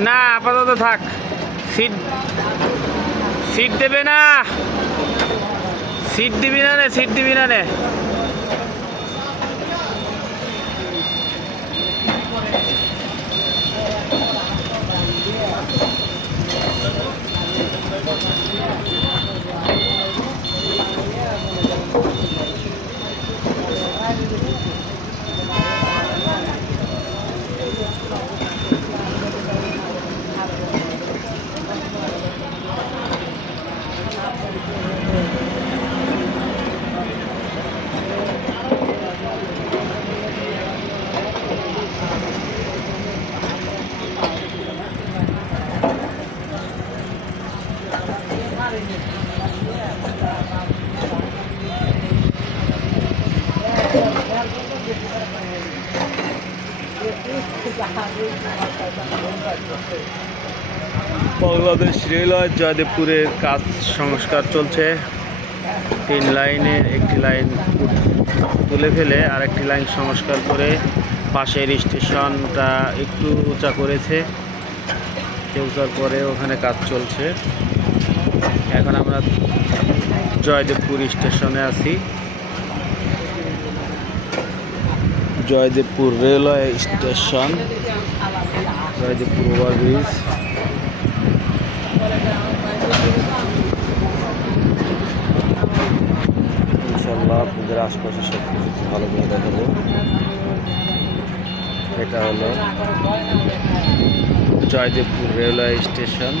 না, আপাতত থাক। সিট সিট দেবে না। সিট দিবি না নে, সিট দিবি না রে বাংলাদেশ রেলওয়ে জয়দেবপুরের কাজ সংস্কার চলছে। তিন লাইনের একটি লাইন তুলে ফেলে আরেকটি লাইন সংস্কার করে পাশের স্টেশনটা একটু উঁচা করেছে। উঁচার পরে ওখানে কাজ চলছে। এখন আমরা জয়দেবপুর স্টেশনে আছি। Joydebpur railway station. Joydebpur overbridge ইনশাল্লাহ আপনাদের আশপাশে সব কিছু ভালো করে দেখাবো। এটা হলো Joydebpur railway station.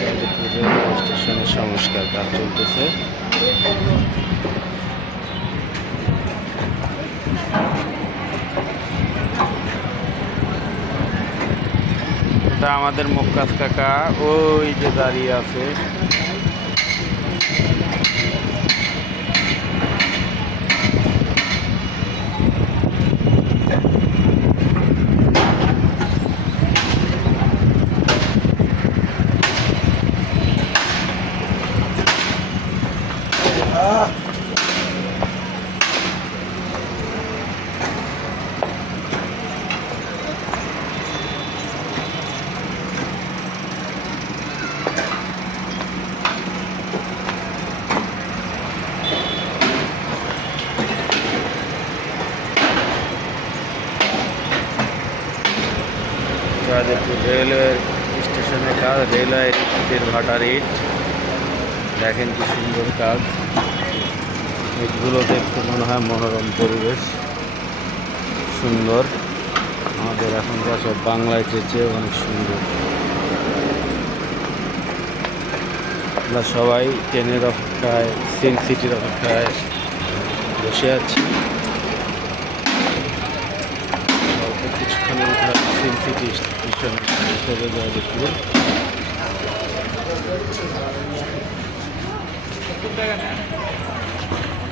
Joydebpur railway স্টেশনের সংস্কার কাজ চলতেছে। আমাদের মক্কাস কাকা ওই যে দাঁড়িয়ে আছে। জয়দেবপুর রেলওয়ে স্টেশনের কাজ রেলওয়ে ভাটার ইট দেখেন কি সুন্দর কাজ ইটগুলো দেখতে মনে হয় মনোরম পরিবেশ সুন্দর আমাদের এখনকার সব বাংলায় চেয়ে অনেক সুন্দর আমরা সবাই ট্রেনের অপেক্ষায় সিল্ক সিটির অপেক্ষায় বসে আছি Buradaki çıkan yolda simsi geçti. Nişanlı sola geldik gibi. Thank you.